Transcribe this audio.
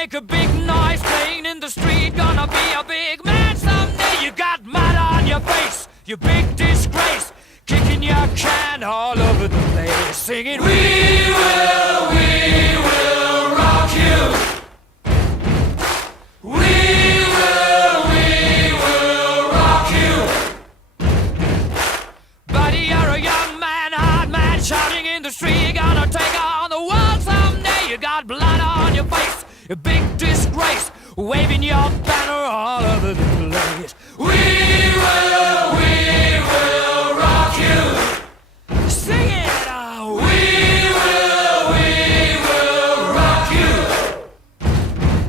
make a big noise playing in the street. Gonna be a big man someday. You got mud on your face, you big disgrace. Kicking your can all over the place, singing, we will rock you. We will rock you. Buddy, you're a young man, hard man, shouting in the street. You're gonna take on the world someday. You got blood on your face, a big disgrace, waving your banner all over the place. We will